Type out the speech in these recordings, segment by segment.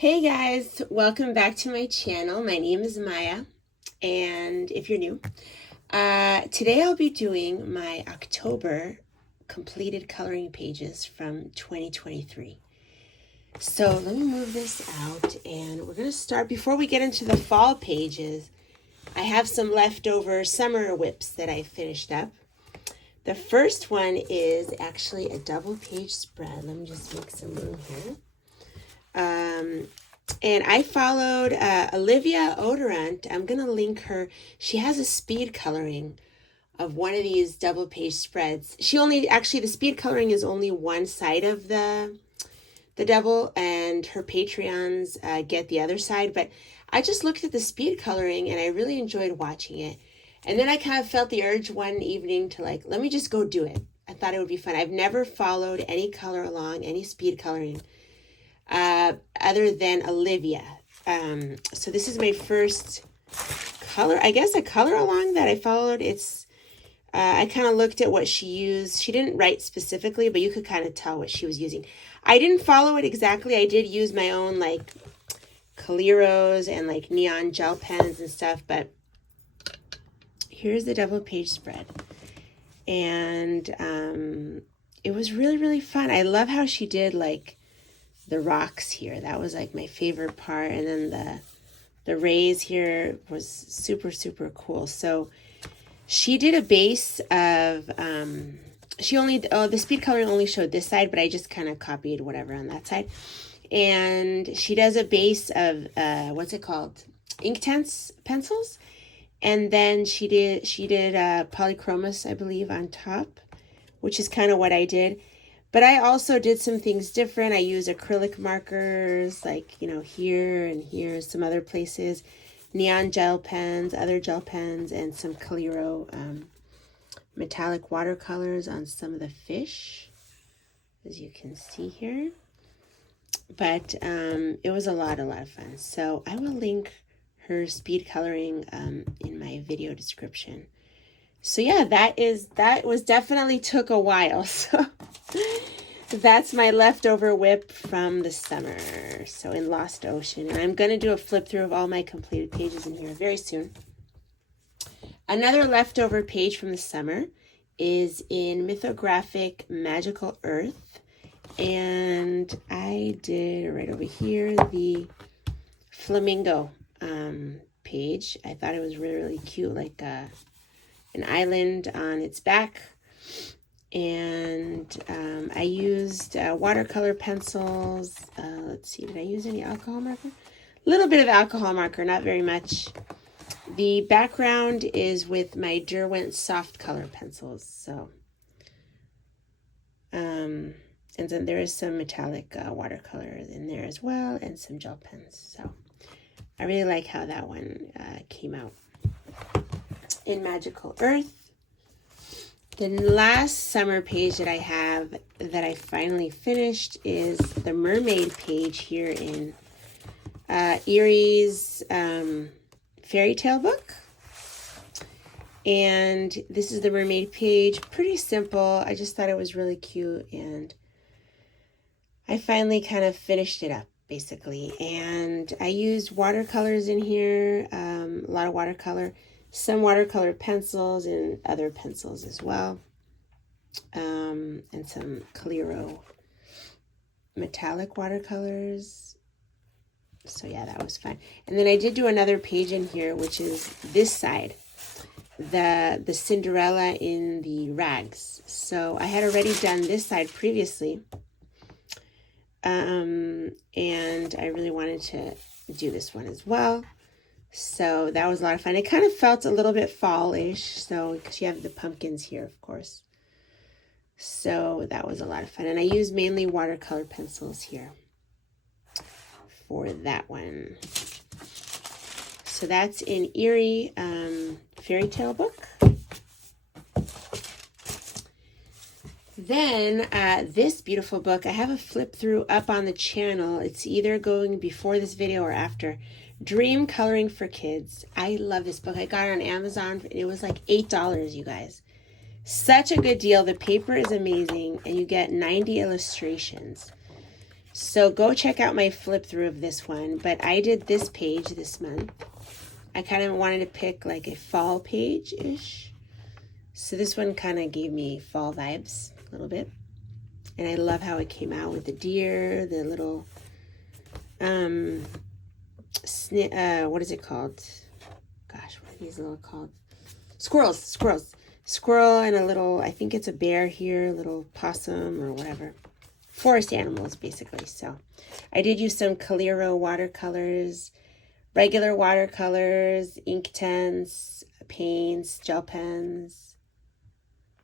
Hey guys, welcome back to my channel. My name is Maya, and if you're new, today I'll be doing my October completed coloring pages from 2023. So let me move this out, and we're going to start. Before we get into the fall pages, I have some leftover summer whips that I finished up. The first one is actually a double page spread. Let me just make some room here. And I followed Olivia Odorant. I'm going to link her. She has a speed coloring of one of these double page spreads. The speed coloring is only one side of the double, and her Patreons get the other side. But I just looked at the speed coloring and I really enjoyed watching it. And then I kind of felt the urge one evening to let me just go do it. I thought it would be fun. I've never followed any color along, any speed coloring, other than Olivia. So this is my first a color along that I followed. I kind of looked at what she used. She didn't write specifically, but you could kind of tell what she was using. I didn't follow it exactly. I did use my own Caleros and neon gel pens and stuff, but here's the double page spread. And it was really, really fun. I love how she did the rocks here. That was my favorite part. And then the rays here was super, super cool. So she did a base of, the speed coloring only showed this side, but I just kind of copied whatever on that side. And she does a base of, what's it called? Inktense pencils. And then she did polychromos, I believe, on top, which is kind of what I did. But I also did some things different. I used acrylic markers, here and here, some other places, neon gel pens, other gel pens, and some Calero metallic watercolors on some of the fish, as you can see here. But it was a lot of fun. So I will link her speed coloring in my video description. So yeah, that was definitely took a while. So that's my leftover whip from the summer. So in Lost Ocean. And I'm going to do a flip through of all my completed pages in here very soon. Another leftover page from the summer is in Mythographic Magical Earth. And I did right over here the flamingo page. I thought it was really, really cute, an island on its back. And I used watercolor pencils. Let's see, did I use any alcohol marker? A little bit of alcohol marker, not very much. The background is with my Derwent soft color pencils. So, and then there is some metallic watercolor in there as well, and some gel pens. So I really like how that one came out. In Magical Earth, the last summer page that I have that I finally finished is the mermaid page here in Eerie's fairy tale book. And this is the mermaid page. Pretty simple. I just thought it was really cute, and I finally kind of finished it up, basically. And I used watercolors in here, a lot of watercolor. Some watercolor pencils and other pencils as well. And some Calero metallic watercolors. So yeah, that was fun. And then I did do another page in here, which is this side. The Cinderella in the rags. So I had already done this side previously. And I really wanted to do this one as well. So that was a lot of fun. It kind of felt a little bit fall-ish, so because you have the pumpkins here, of course. So that was a lot of fun. And I used mainly watercolor pencils here for that one. So that's in Eerie fairy tale book. Then this beautiful book, I have a flip through up on the channel. It's either going before this video or after. Dream Coloring for Kids. I love this book. I got it on Amazon. It was like $8, you guys. Such a good deal. The paper is amazing, and you get 90 illustrations. So go check out my flip through of this one. But I did this page this month. I kind of wanted to pick like a fall page-ish. So this one kind of gave me fall vibes a little bit. And I love how it came out with the deer, the little, what is it called? Gosh, what are these little called? Squirrels. Squirrel and a little, I think it's a bear here, a little possum or whatever. Forest animals, basically. So I did use some Calero watercolors, regular watercolors, Inktense, paints, gel pens.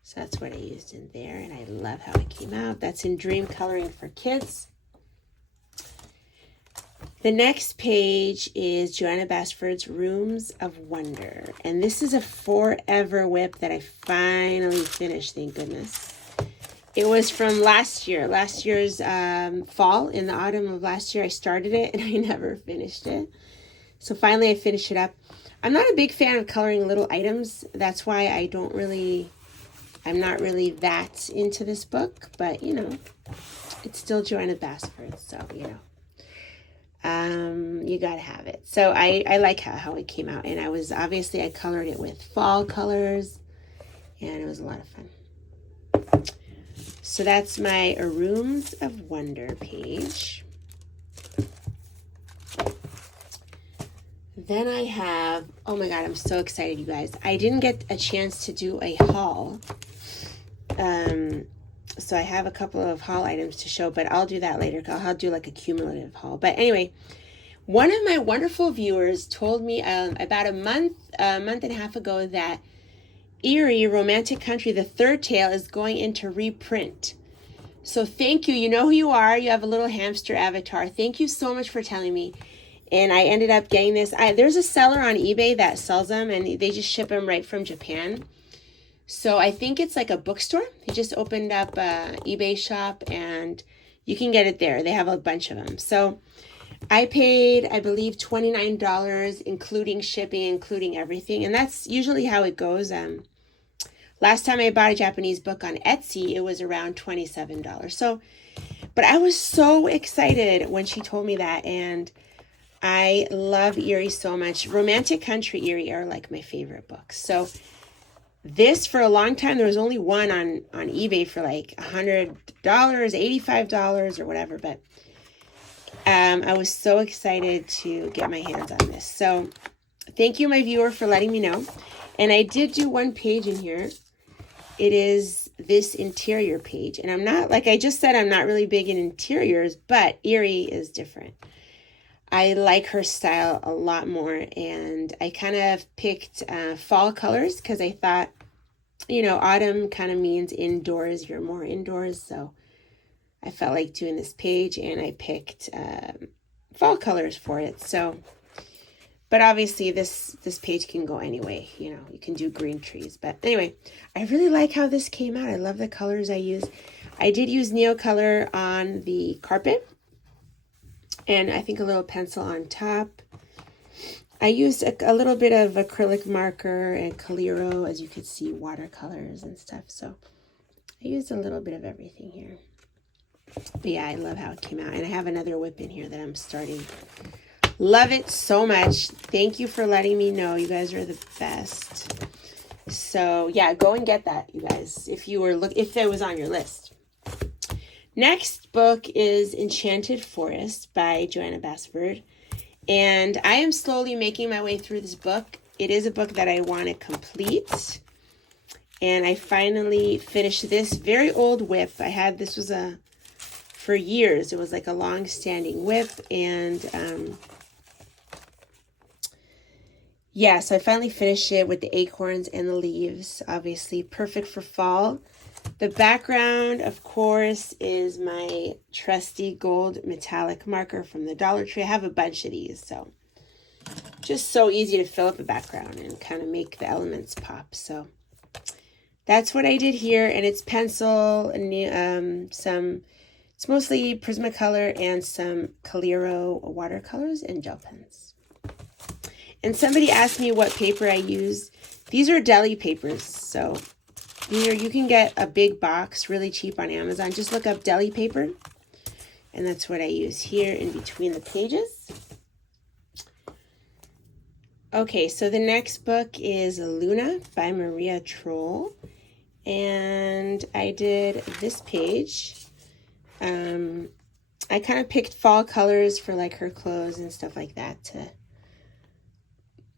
So that's what I used in there, and I love how it came out. That's in Dream Coloring for Kids. The next page is Joanna Basford's Rooms of Wonder. And this is a forever whip that I finally finished, thank goodness. It was from last year's fall. In the autumn of last year, I started it and I never finished it. So finally I finished it up. I'm not a big fan of coloring little items. That's why I'm not really that into this book. But, you know, it's still Joanna Basford, so, you know. You gotta have it. So I like how it came out, and I colored it with fall colors, and it was a lot of fun. So that's my Rooms of Wonder page. Then I have, oh my god, I'm so excited, you guys. I didn't get a chance to do a haul. So I have a couple of haul items to show, but I'll do that later. I'll do like a cumulative haul. But anyway, one of my wonderful viewers told me about a month and a half ago that Eerie, Romantic Country, the third tale, is going into reprint. So thank you. You know who you are. You have a little hamster avatar. Thank you so much for telling me. And I ended up getting this. There's a seller on eBay that sells them, and they just ship them right from Japan. So I think it's like a bookstore. He just opened up a eBay shop, and you can get it there. They have a bunch of them. So I paid, I believe, $29, including shipping, including everything. And that's usually how it goes. Last time I bought a Japanese book on Etsy, it was around $27. So, but I was so excited when she told me that. And I love Eerie so much. Romantic Country Eerie are like my favorite books. So this, for a long time, there was only one on eBay for like $100, $85 or whatever. But I was so excited to get my hands on this. So thank you, my viewer, for letting me know. And I did do one page in here. It is this interior page. And I'm not, like I just said, I'm not really big in interiors, but Eerie is different. I like her style a lot more, and I kind of picked fall colors because I thought, you know, autumn kind of means indoors. You're more indoors, so I felt like doing this page, and I picked fall colors for it. So, but obviously this page can go anyway. You know, you can do green trees. But anyway, I really like how this came out. I love the colors I used. I did use Neocolor on the carpet, and I think a little pencil on top. I used a little bit of acrylic marker and Calero, as you can see, watercolors and stuff. So I used a little bit of everything here. But yeah, I love how it came out. And I have another whip in here that I'm starting. Love it so much. Thank you for letting me know. You guys are the best. So yeah, go and get that, you guys, if it was on your list. Next book is Enchanted Forest by Joanna Basford. And I am slowly making my way through this book. It is a book that I want to complete. And I finally finished this very old whip. This was for years. It was like a long-standing whip. And so I finally finished it with the acorns and the leaves. Obviously, perfect for fall. The background, of course, is my trusty gold metallic marker from the Dollar Tree. I have a bunch of these, so just so easy to fill up the background and kind of make the elements pop. So that's what I did here, and it's pencil and it's mostly Prismacolor and some Calero watercolors and gel pens. And somebody asked me what paper I use. These are deli papers, so you can get a big box really cheap on Amazon. Just look up deli paper And that's what I use here in between the pages. Okay, so the next book is Luna by Maria Troll. And I did this page. I kind of picked fall colors for like her clothes and stuff like that to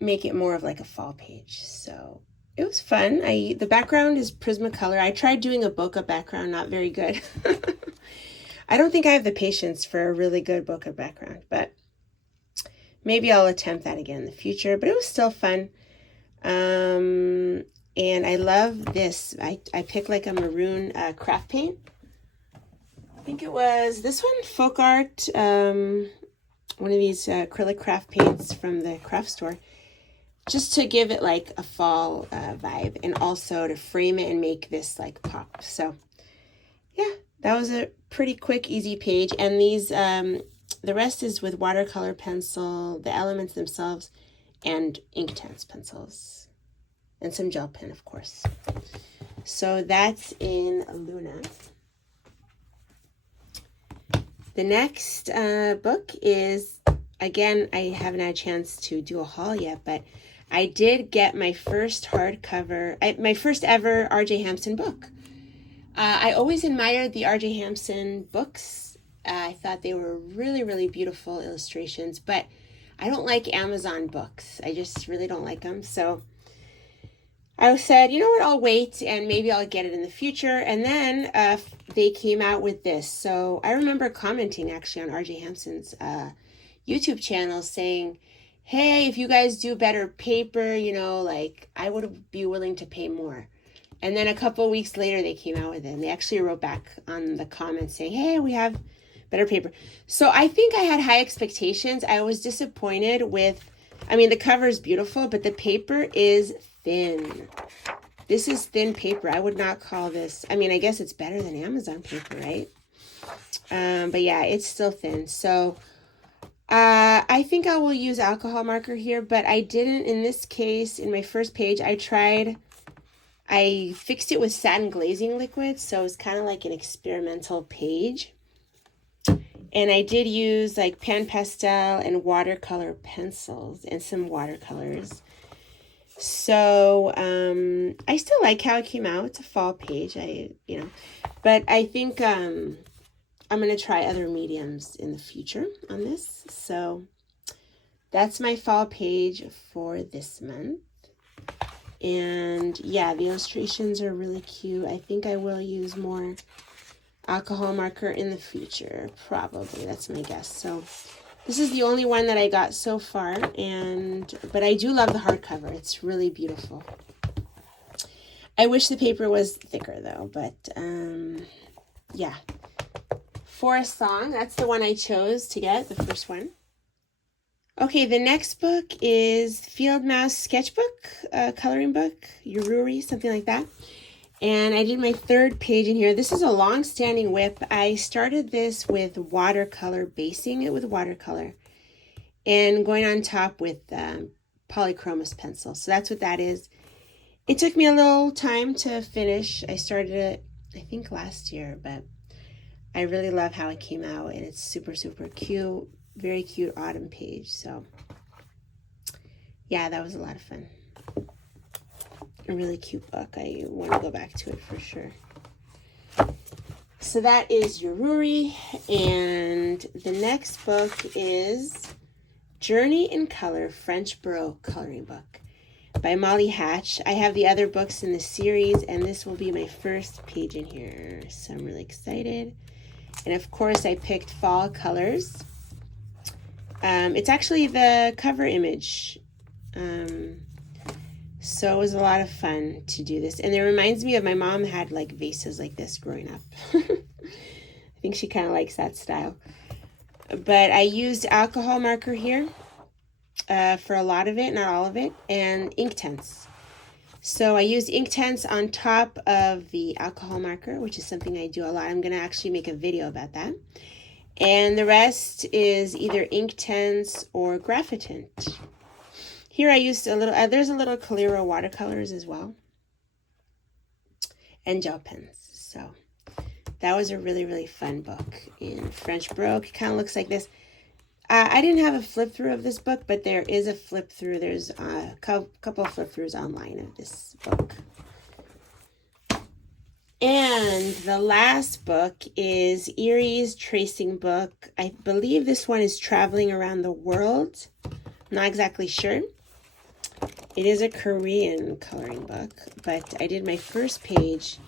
make it more of like a fall page. So it was fun. The background is Prismacolor. I tried doing a bokeh background, not very good. I don't think I have the patience for a really good bokeh background, but maybe I'll attempt that again in the future. But it was still fun. And I love this. I picked like a maroon craft paint. I think it was this one, Folk Art, one of these acrylic craft paints from the craft store, just to give it like a fall vibe, and also to frame it and make this like pop. So yeah, that was a pretty quick, easy page. And these, the rest is with watercolor pencil, the elements themselves, and Inktense pencils, and some gel pen, of course. So that's in Luna. The next book is, again, I haven't had a chance to do a haul yet, but I did get my first hardcover, my first ever R.J. Hampson book. I always admired the R.J. Hampson books. I thought they were really, really beautiful illustrations, but I don't like Amazon books. I just really don't like them. So I said, you know what, I'll wait and maybe I'll get it in the future. And then they came out with this. So I remember commenting actually on R.J. Hampson's YouTube channel saying, hey, if you guys do better paper, you know, like I would be willing to pay more. And then a couple of weeks later, they came out with it. And they actually wrote back on the comments saying, hey, we have better paper. So I think I had high expectations. I was disappointed with, I mean, the cover is beautiful, but the paper is thin. This is thin paper. I would not call this, I mean, I guess it's better than Amazon paper, right? But yeah, it's still thin. So I think I will use alcohol marker here, but I didn't in this case. In my first page, I fixed it with satin glazing liquid, so it's kind of like an experimental page. And I did use like pan pastel and watercolor pencils and some watercolors. So I still like how it came out. It's a fall page, but I think I'm going to try other mediums in the future on this. So that's my fall page for this month. And yeah, the illustrations are really cute. I think I will use more alcohol marker in the future, probably. That's my guess. So this is the only one that I got so far, but I do love the hardcover. It's really beautiful. I wish the paper was thicker though, but yeah. Forest Song, that's the one I chose to get, the first one. Okay, the next book is Field Mouse Sketchbook, coloring book, Eerie, something like that. And I did my third page in here. This is a long-standing whip. I started this with watercolor, basing it with watercolor, and going on top with polychromos pencil. So that's what that is. It took me a little time to finish. I started it, I think, last year, but I really love how it came out, and it's super, super cute. Very cute autumn page. So yeah, that was a lot of fun. A really cute book. I want to go back to it for sure. So that is Eerie, and the next book is Journey in Color, French Baroque Coloring Book by Molly Hatch. I have the other books in the series, and this will be my first page in here. So I'm really excited. And of course, I picked fall colors. It's actually the cover image. So it was a lot of fun to do this. And it reminds me of my mom had like vases like this growing up. I think she kind of likes that style. But I used alcohol marker here for a lot of it, not all of it, and Inktense. So I used Inktense on top of the alcohol marker, which is something I do a lot. I'm going to actually make a video about that. And the rest is either Inktense or Graphitint. Here I used a little, there's a little Calero watercolors as well. And gel pens. So that was a really, really fun book in French Baroque. It kind of looks like this. I didn't have a flip through of this book, but there is a flip through. There's a couple of flip throughs online of this book. And the last book is Eerie's tracing book. I believe this one is Traveling Around the World. I'm not exactly sure. It is a Korean coloring book, but I did my first page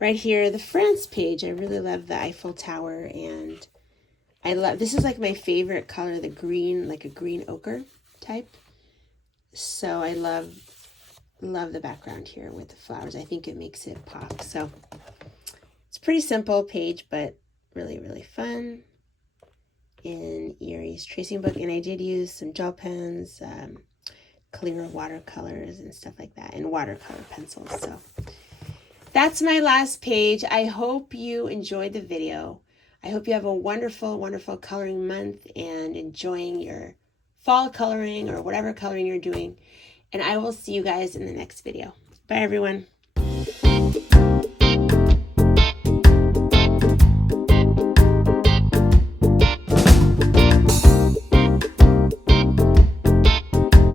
right here, the France page. I really love the Eiffel Tower, and I love, this is like my favorite color, the green, like a green ochre type. So I love the background here with the flowers. I think it makes it pop. So it's a pretty simple page, but really, really fun in Eerie's tracing book. And I did use some gel pens, clear watercolors and stuff like that, and watercolor pencils. So that's my last page. I hope you enjoyed the video. I hope you have a wonderful, wonderful coloring month and enjoying your fall coloring or whatever coloring you're doing. And I will see you guys in the next video. Bye, everyone.